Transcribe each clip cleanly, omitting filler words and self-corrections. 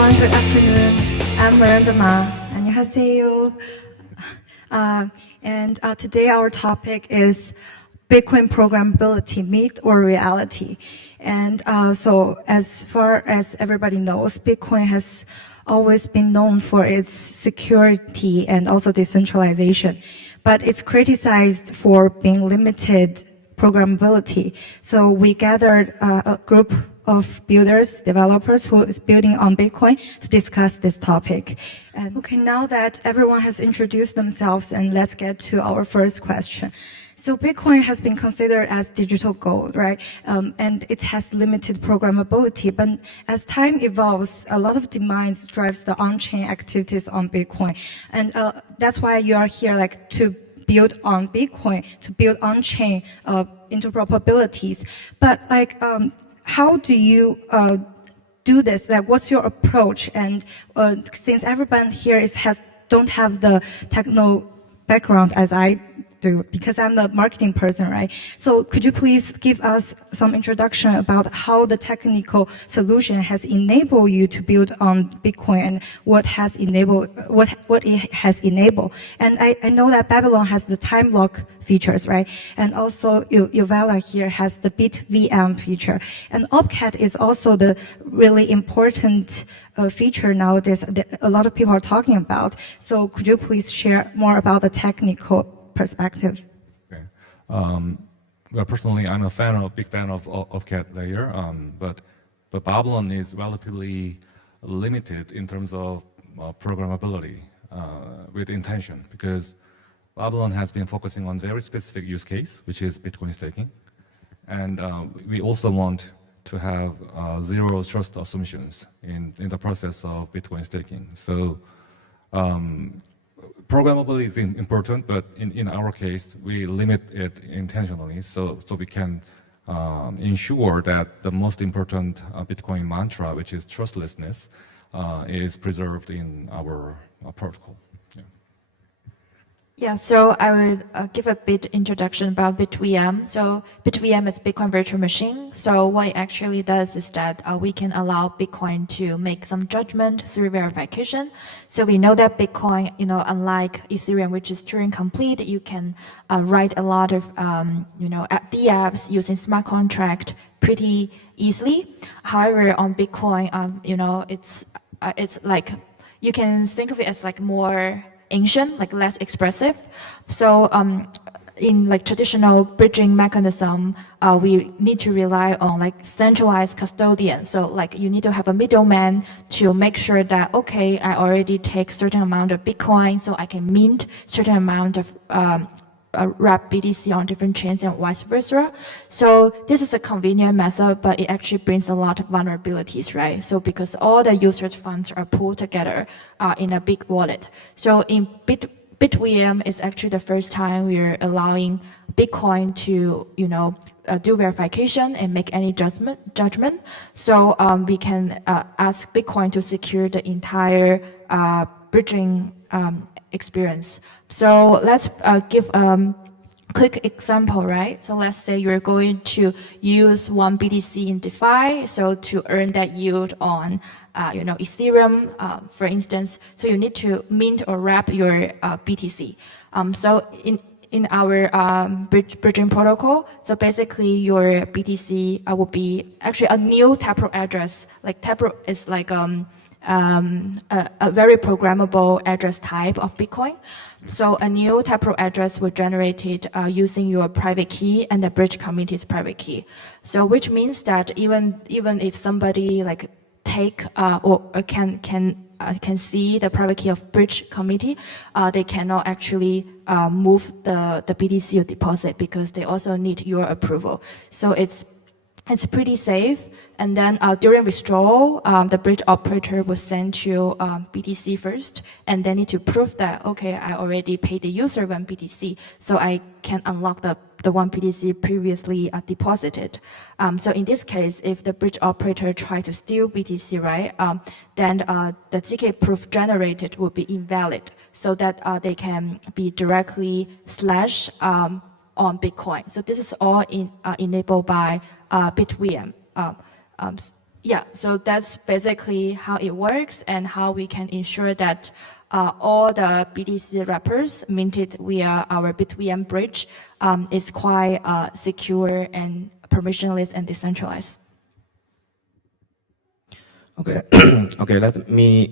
everyone. Good afternoon. I'm Miranda Ma. 안녕하세요. Today our topic is Bitcoin programmability, myth or reality. So as far as everybody knows, Bitcoin has always been known for its security and also decentralization, but it's criticized for being limited programmability. So we gathered a group of builders, developers who is building on Bitcoin to discuss this topic. And okay, now that everyone has introduced themselves, and let's get to our first question. So Bitcoin has been considered as digital gold, right? And it has limited programmability, but as time evolves, a lot of demands drives the on-chain activities on Bitcoin. And that's why you are here, like, to build on Bitcoin, to build on-chain interoperabilities. But like, how do you do this? Like, what's your approach? And since everyone here don't have the techno background as I do, because I'm the marketing person, right? So could you please give us some introduction about how the technical solution has enabled you to build on Bitcoin and what it has enabled? And I know that Babylon has the time lock features, right? And also Yovela here has the BitVM feature. And OpCat is also the really important feature nowadays that a lot of people are talking about. So could you please share more about the technical perspective? Okay. Well, personally, I'm a big fan of OpCat layer, but Babylon is relatively limited in terms of programmability with intention, because Babylon has been focusing on very specific use case, which is Bitcoin staking, and we also want to have zero trust assumptions in the process of Bitcoin staking. So programmability is important, but in our case, we limit it intentionally so we can ensure that the most important Bitcoin mantra, which is trustlessness, is preserved in our protocol. Yeah, so I will give a bit introduction about BitVM. So BitVM is Bitcoin virtual machine. So what it actually does is that we can allow Bitcoin to make some judgment through verification. So we know that Bitcoin, unlike Ethereum, which is Turing complete, you can write a lot of, dApps using smart contract pretty easily. However, on Bitcoin, it's like, you can think of it as like more ancient, like less expressive. So in like traditional bridging mechanism, we need to rely on like centralized custodian. So like you need to have a middleman to make sure that, okay, I already take certain amount of Bitcoin, so I can mint certain amount of wrap BTC on different chains and vice versa. So this is a convenient method, but it actually brings a lot of vulnerabilities, right? So because all the users' funds are pooled together in a big wallet. So in BitVM is actually the first time we're allowing Bitcoin to, do verification and make any judgment. So we can ask Bitcoin to secure the entire bridging experience. So let's give a quick example, right? So let's say you're going to use one BTC in DeFi, so to earn that yield on, Ethereum, for instance. So you need to mint or wrap your BTC. So in our bridging protocol, so basically your BTC will be actually a new taproot address. Like taproot is like a very programmable address type of Bitcoin. So a new taproot address was generated using your private key and the bridge committee's private key. So which means that even if somebody like take or can see the private key of bridge committee, they cannot actually move the BTC or deposit because they also need your approval. So it's pretty safe. And then during withdrawal, the bridge operator will send you BTC first, and they need to prove that, okay, I already paid the user 1 BTC, so I can unlock the 1 BTC previously deposited. So in this case, if the bridge operator try to steal BTC, right, then the GK proof generated will be invalid, so that they can be directly slash on Bitcoin. So this is all enabled by BitVM. Yeah, so that's basically how it works and how we can ensure that all the BTC wrappers minted via our BitVM bridge is quite secure and permissionless and decentralized. Okay, okay. Let me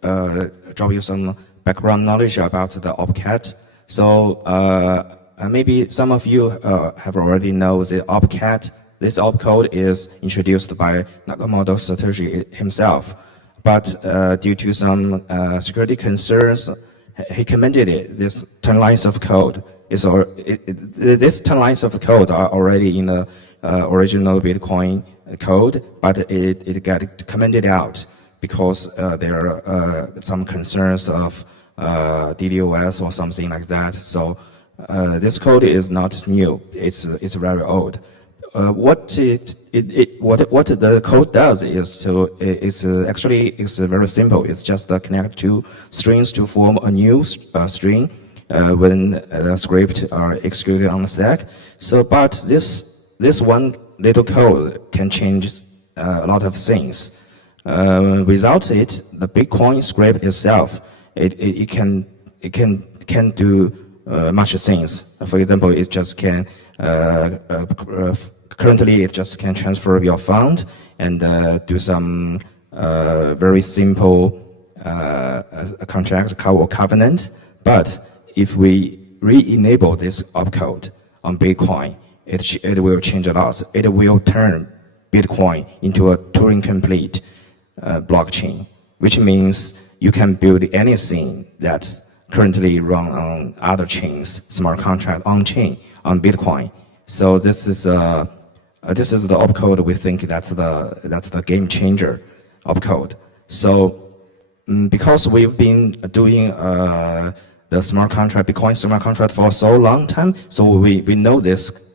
drop you some background knowledge about the OpCat. So maybe some of you have already know the OpCat. This opcode is introduced by Nakamoto Satoshi himself, but due to some security concerns, he commented it. This 10 lines of code is this 10 lines of code are already in the original Bitcoin code, but it got commented out because there are some concerns of DDoS or something like that. So this code is not new; it's very old. What the code does is it's very simple. It's just connect two strings to form a new string when the script are executed on the stack. So, but this one little code can change a lot of things. Without it, the Bitcoin script itself, it can do much things. For example, it just can currently it just can transfer your fund and do some very simple contract or covenant. But if we re-enable this opcode on Bitcoin, it will change a lot. It will turn Bitcoin into a Turing-complete blockchain, which means you can build anything that's currently run on other chains, smart contract on chain on Bitcoin. So this is the opcode. We think that's the game changer opcode. So because we've been doing the smart contract, Bitcoin smart contract for so long time, so we know this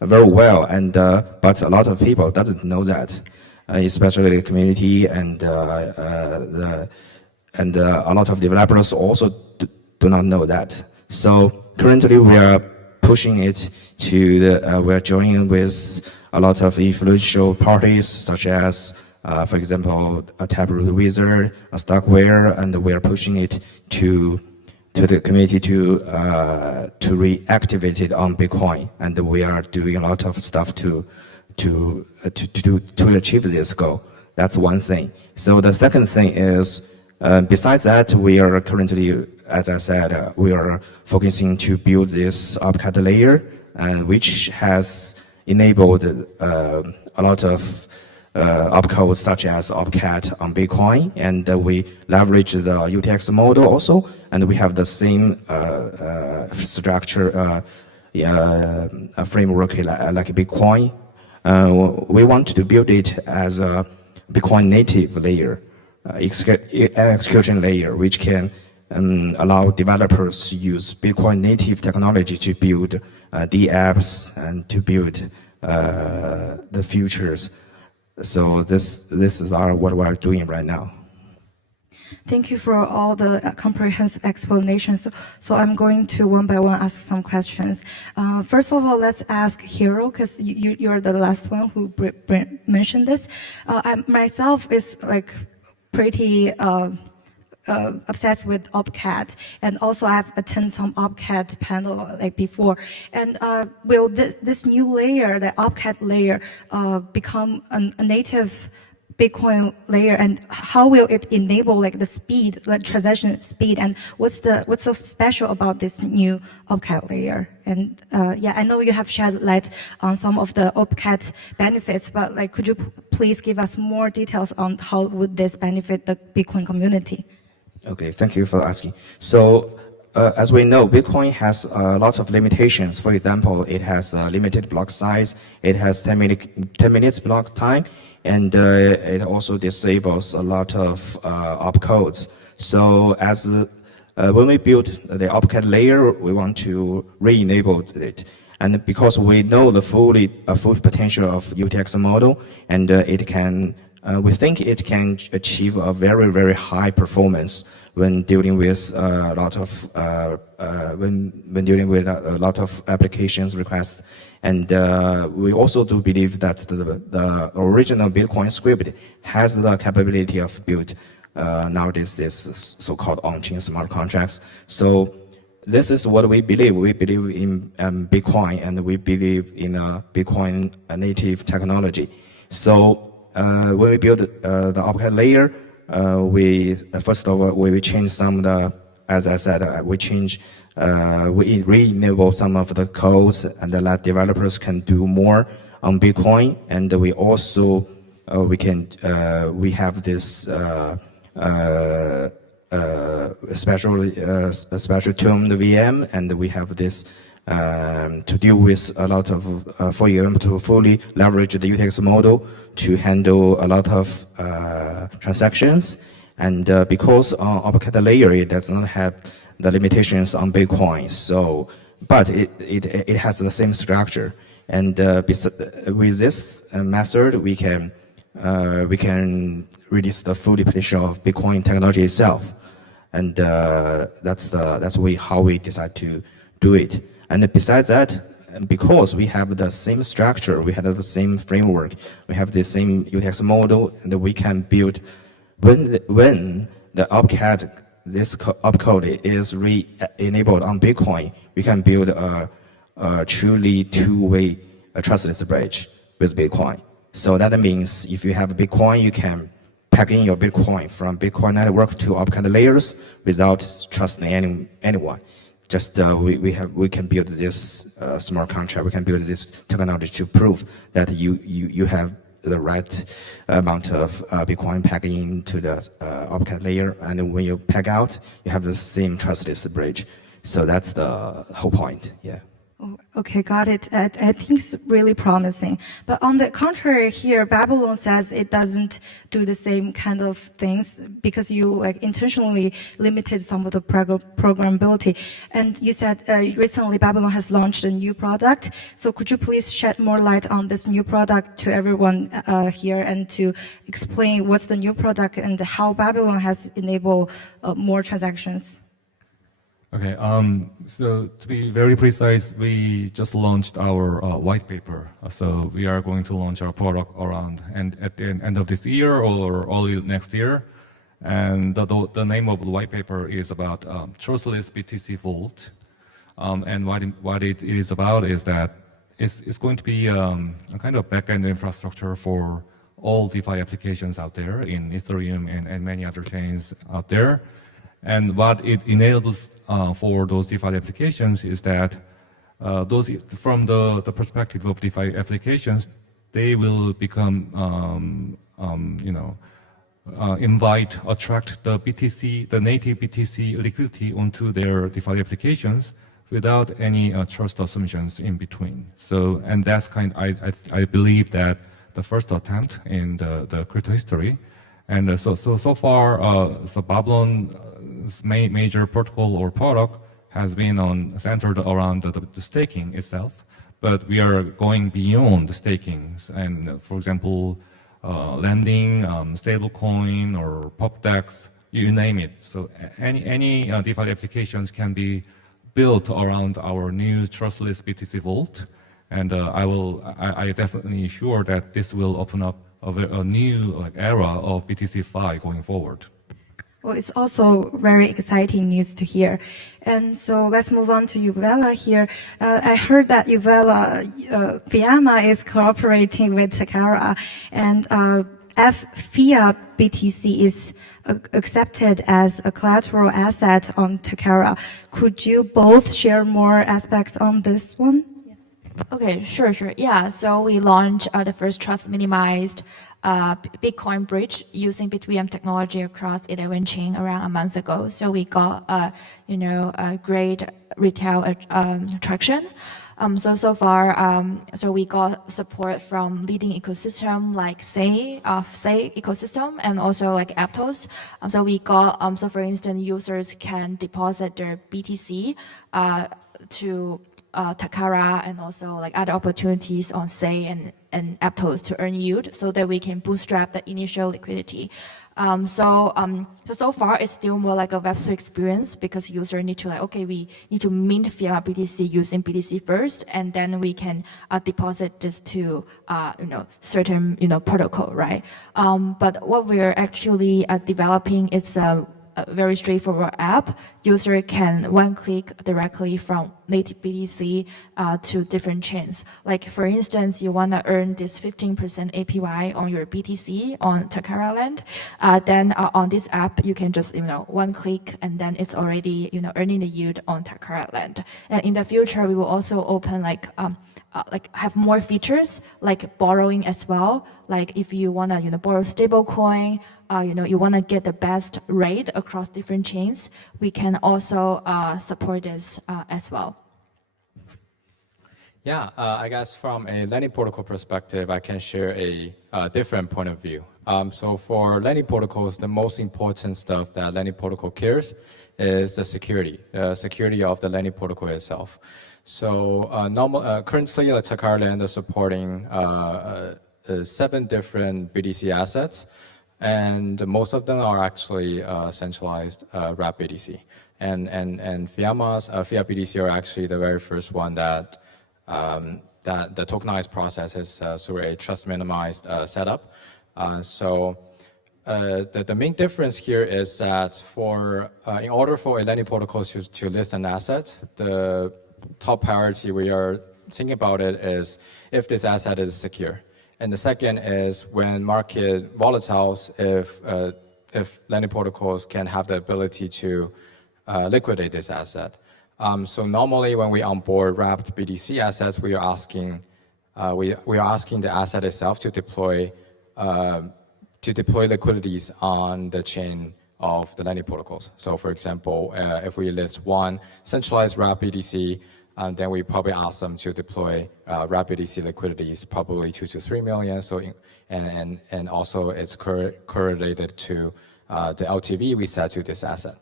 very well, and but a lot of people doesn't know that, especially the community and a lot of developers also do not know that. So currently we are pushing it to we're joining with a lot of influential parties such as, for example, a Taproot Wizard, a Stockware, and we are pushing it to the community to reactivate it on Bitcoin, and we are doing a lot of stuff to achieve this goal. That's one thing. So the second thing is, besides that, we are currently, as I said, we are focusing to build this OpCat layer, which has enabled a lot of opcodes such as OpCat on Bitcoin, and we leverage the UTX model also, and we have the same structure, framework like Bitcoin. We want to build it as a Bitcoin native layer, execution layer, which can allow developers to use Bitcoin native technology to build the apps and to build the futures. So this is what we're doing right now. Thank you for all the comprehensive explanations. So I'm going to one by one ask some questions. First of all, let's ask Hero, because you're the last one who mentioned this. I myself is like pretty obsessed with OpCat, and also I've attended some OpCat panel like before. And will this new layer, the OpCat layer, become a native Bitcoin layer, and how will it enable like the speed, like transaction speed, and what's so special about this new OpCat layer? And yeah, I know you have shed light on some of the OpCat benefits, but like, could you please give us more details on how would this benefit the Bitcoin community? Okay, thank you for asking. So, as we know, Bitcoin has a lot of limitations. For example, it has a limited block size, it has 10 minutes block time, and it also disables a lot of opcodes. So, when we build the OpCat layer, we want to re-enable it. And because we know the full potential of UTX model, and it can we think it can achieve a very, very high performance when dealing with a lot of applications requests. And we also do believe that the original Bitcoin script has the capability of build nowadays this so-called on-chain smart contracts. So this is what we believe. We believe in Bitcoin, and we believe in Bitcoin native technology. So when we build the OpCat layer, we first of all we change some of the, as I said, we re-enable some of the codes and let developers can do more on Bitcoin. And we also we have this special tuned VM, and we have this to deal with a lot of, for example, to fully leverage the UTX model to handle a lot of transactions. And because on OpCat layer, it does not have the limitations on Bitcoin, so, but it has the same structure. And with this method, we can release the full potential of Bitcoin technology itself. And that's how we decide to do it. And besides that, because we have the same structure, we have the same framework, we have the same UTX model, and we can build, when the OpCat, this opcode is re-enabled on Bitcoin, we can build a truly two-way trustless bridge with Bitcoin. So that means if you have Bitcoin, you can pack in your Bitcoin from Bitcoin network to OpCat layers without trusting anyone. Just we can build this smart contract. We can build this technology to prove that you have the right amount of Bitcoin packed into the OpCat layer, and when you pack out, you have the same trustless bridge. So that's the whole point. Yeah. Okay, got it. I think it's really promising. But on the contrary here, Babylon says it doesn't do the same kind of things because you intentionally limited some of the programmability. And you said recently Babylon has launched a new product. So could you please shed more light on this new product to everyone here and to explain what's the new product and how Babylon has enabled more transactions? Okay, so to be very precise, we just launched our white paper. So we are going to launch our product around at the end of this year or early next year. And the name of the white paper is about trustless BTC Vault. And what it is about is that it's going to be a kind of backend infrastructure for all DeFi applications out there in Ethereum and many other chains out there. And what it enables for those DeFi applications is that those, from the perspective of DeFi applications, they will become, attract the BTC, the native BTC liquidity onto their DeFi applications without any trust assumptions in between. So, and that's I believe that the first attempt in the crypto history. And so far, Babylon's major protocol or product has been centered around the staking itself, but we are going beyond the staking. And for example, lending, stablecoin, or pop DEX, you name it. So any DeFi applications can be built around our new trustless BTC Vault. And I definitely sure that this will open up a new era of BTC-Fi going forward. Well, it's also very exciting news to hear. And so let's move on to Yovela here. I heard that Yovela, FIamma is cooperating with Takara, and FIA BTC is accepted as a collateral asset on Takara. Could you both share more aspects on this one? Okay, sure. Yeah, so we launched the first trust minimized Bitcoin bridge using BitVM technology across 11 chains around a month ago. So we got a great retail traction. So far, so we got support from leading ecosystem like Say ecosystem and also like Aptos. So we got so for instance, users can deposit their BTC to Takara and also like other opportunities on Say and Aptos to earn yield so that we can bootstrap the initial liquidity. So far it's still more like a Web3 experience because user need to we need to mint FIamma BTC using BTC first, and then we can deposit this to certain protocol, right? But what we're actually developing is a very straightforward app. User can one click directly from native BTC to different chains. Like for instance, you want to earn this 15% APY on your BTC on Takara land. Then on this app, you can just one click and then it's already earning the yield on Takara land. And in the future, we will also open have more features like borrowing as well. Like if you want to borrow stable coin, you want to get the best rate across different chains, we can also support this as well. Yeah, I guess from a lending protocol perspective, I can share a different point of view. So for lending protocols, the most important stuff that lending protocol cares is the security of the lending protocol itself. So currently, Takara Land is supporting 7 different BTC assets, and most of them are actually centralized wrap BTC. And FIamma's Fiat BTC are actually the very first one that the tokenized process is through a trust minimized setup. The main difference here is that in order for a lending protocol to list an asset, the top priority we are thinking about it is if this asset is secure. And the second is when market volatiles, if lending protocols can have the ability to liquidate this asset. So normally when we onboard wrapped BTC assets, we are asking the asset itself to deploy liquidities on the chain of the lending protocols. So for example, if we list one centralized wrap BTC, then we probably ask them to deploy wrap BTC liquidities, probably 2 to 3 million. So and also it's correlated to the LTV we set to this asset.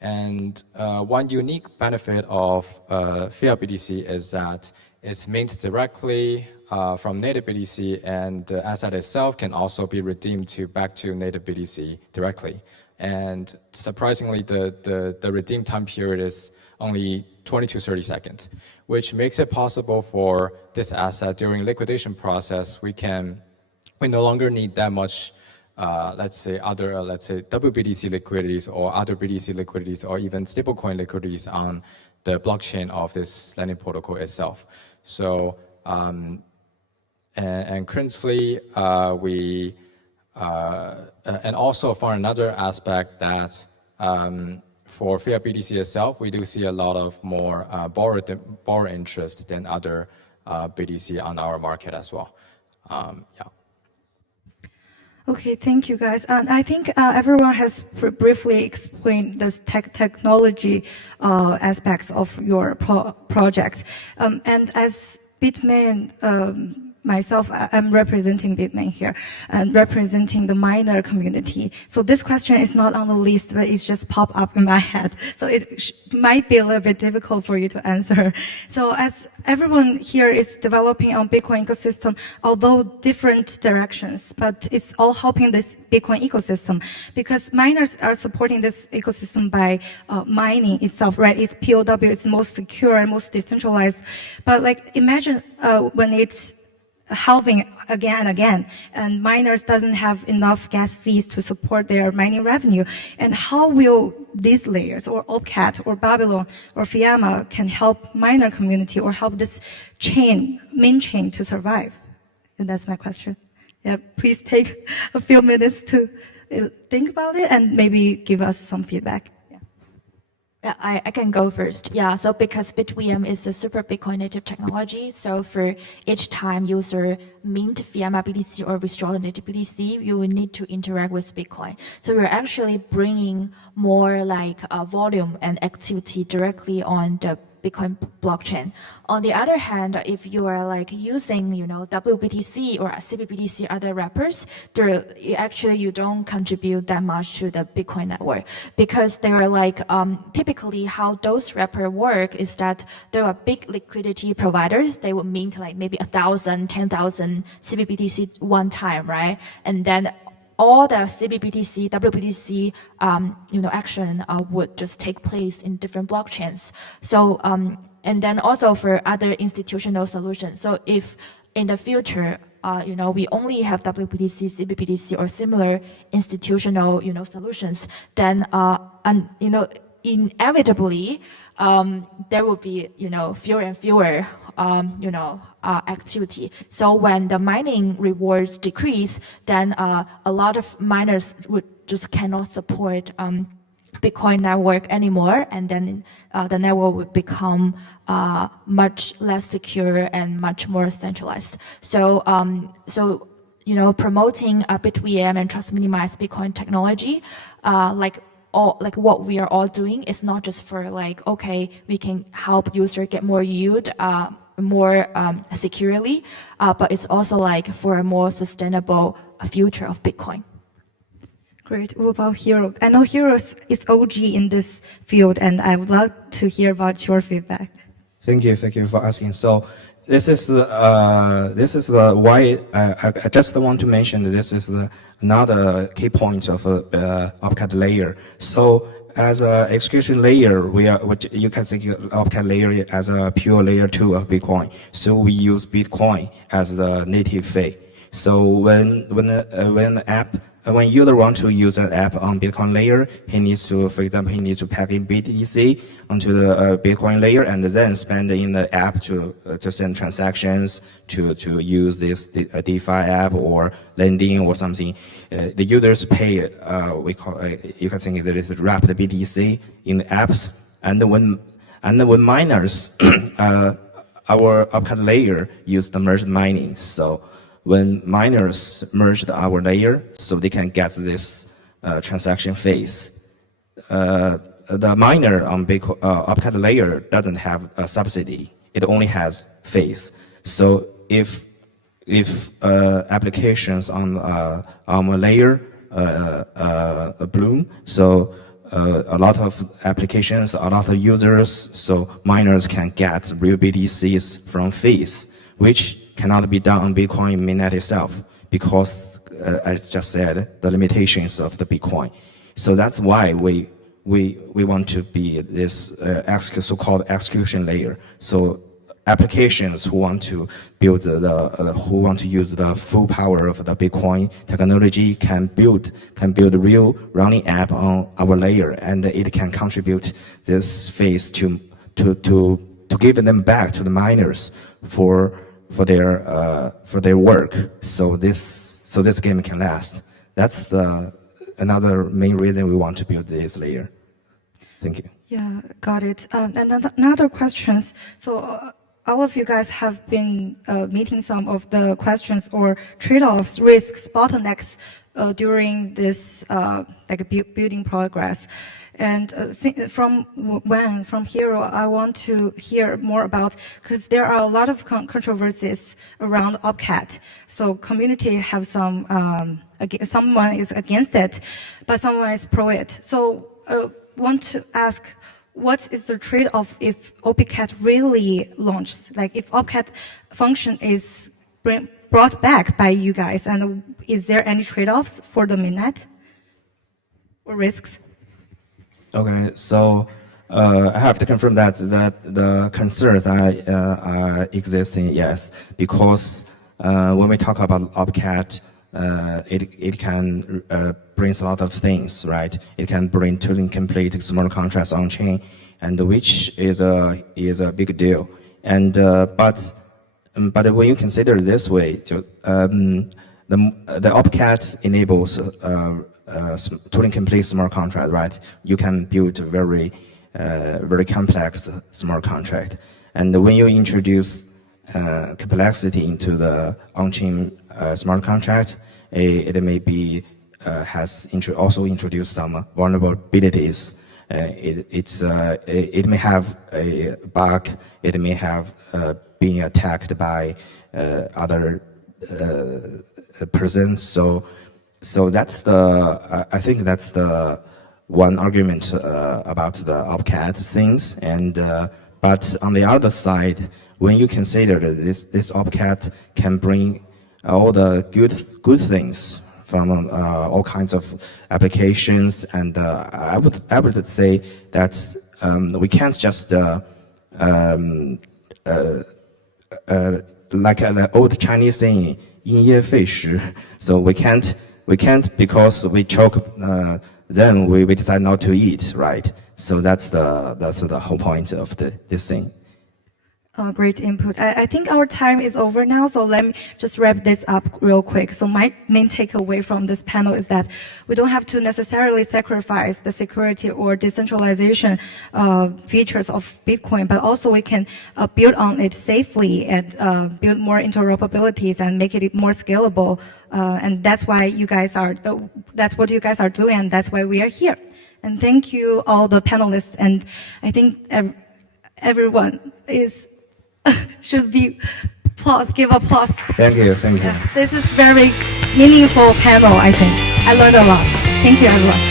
And one unique benefit of Fiat BTC is that it's minted directly from native BTC, and the asset itself can also be redeemed back to native BTC directly. And surprisingly, the redeem time period is only 20 to 30 seconds, which makes it possible for this asset during liquidation process. We no longer need that much, let's say WBTC liquidities or other BTC liquidities or even stablecoin liquidities on the blockchain of this lending protocol itself. So, and currently and also for another aspect that for Fiat BTC itself, we do see a lot of more borrower interest than other BTC on our market as well. Yeah. Okay, thank you guys. I think everyone has briefly explained the technology aspects of your projects. And as Bitmain, myself, I'm representing Bitmain here and representing the miner community. So this question is not on the list, but it's just popped up in my head. So it might be a little bit difficult for you to answer. So as everyone here is developing on Bitcoin ecosystem, although different directions, but it's all helping this Bitcoin ecosystem because miners are supporting this ecosystem by mining itself, right? It's POW, it's most secure and most decentralized. But like imagine when it's halving again and again, and miners doesn't have enough gas fees to support their mining revenue. And how will these layers, or OPCAT, or Babylon, or FIamma can help miner community or help this chain, main chain, to survive? And that's my question. Yeah, please take a few minutes to think about it and maybe give us some feedback. Yeah, I can go first. Yeah, so because BitVM is a super Bitcoin native technology, so for each time user mint FIamma BTC or withdraw native BTC, you will need to interact with Bitcoin. So we're actually bringing more like volume and activity directly on the Bitcoin blockchain. On the other hand, if you are like using, WBTC or CBBTC other wrappers, you don't contribute that much to the Bitcoin network, because they are like, typically how those wrappers work is that there are big liquidity providers. They will mint like maybe 1,000, 10,000 CBBTC one time, right? And then all the CBBTC, WBTC, action would just take place in different blockchains. So, and then also for other institutional solutions. So if in the future, we only have WBTC, CBBTC, or similar institutional, solutions, then, inevitably, there will be, fewer and fewer, activity. So when the mining rewards decrease, then a lot of miners would just cannot support Bitcoin network anymore, and then the network would become much less secure and much more centralized. So, promoting BitVM and trust minimized Bitcoin technology, like what we are all doing is not just for like, okay, we can help user get more yield, more securely, but it's also like for a more sustainable future of Bitcoin. Great. What about Hero? I know Hero is OG in this field, and I would love to hear about your feedback. Thank you for asking. So this is why I just want to mention that this is another key point of OpCat layer. So as an execution layer, you can think of OpCat layer as a pure layer 2 of Bitcoin. So we use Bitcoin as the native fee. So when user want to use an app on Bitcoin layer, he needs to, for example, pack in BTC onto the Bitcoin layer and then spend in the app to send transactions, to use this DeFi app or lending or something. The users pay, you can think that it's wrapped BTC in the apps, and when miners, our OpCat layer use the merged mining. So when miners merged our layer, so they can get this transaction fees. The miner on OpCat layer doesn't have a subsidy; it only has fees. So if applications on a layer bloom, so a lot of applications, a lot of users, so miners can get real BTCs from fees, which cannot be done on Bitcoin mainnet itself, because as just said, the limitations of the Bitcoin. So that's why we want to be this so-called execution layer. So applications who want to build who want to use the full power of the Bitcoin technology can build a real running app on our layer, and it can contribute this phase to give them back to the miners for their work. So this game can last. That's another main reason we want to build this layer. Thank you. Yeah, got it. And another questions. So all of you guys have been meeting some of the questions or trade-offs, risks, bottlenecks during this building progress. And from Wang, from Hero, I want to hear more about, because there are a lot of controversies around OpCat. So community have someone is against it, but someone is pro it. So want to ask, what is the trade-off if OpCat really launches? Like if OpCat function is brought back by you guys, and is there any trade-offs for the mainnet or risks? Okay, so I have to confirm that the concerns are existing, yes, because when we talk about OpCat, it can bring a lot of things, right? It can bring tooling complete smart contracts on chain, and which is a big deal. And but when you consider it this way, the OpCat enables tooling complete smart contract, right? You can build very complex smart contract, and when you introduce complexity into the on-chain smart contract, it may be also introduce some vulnerabilities, it may have a bug, it may have been attacked by other persons. So that's I think that's the one argument about the OPCAT things. And but on the other side, when you consider that this OPCAT can bring all the good things from all kinds of applications, and I would say that we can't just like the old Chinese saying, 因噎废食. So we can't because we choke, then we decide not to eat, right? So that's the whole point of this thing. Great input. I think our time is over now, so let me just wrap this up real quick. So my main takeaway from this panel is that we don't have to necessarily sacrifice the security or decentralization features of Bitcoin, but also we can build on it safely and build more interoperabilities and make it more scalable. And that's why you guys are, that's what you guys are doing, and that's why we are here. And thank you all the panelists. And I think everyone should be give applause. Thank you. This is very meaningful panel, I think. I learned a lot. Thank you, everyone.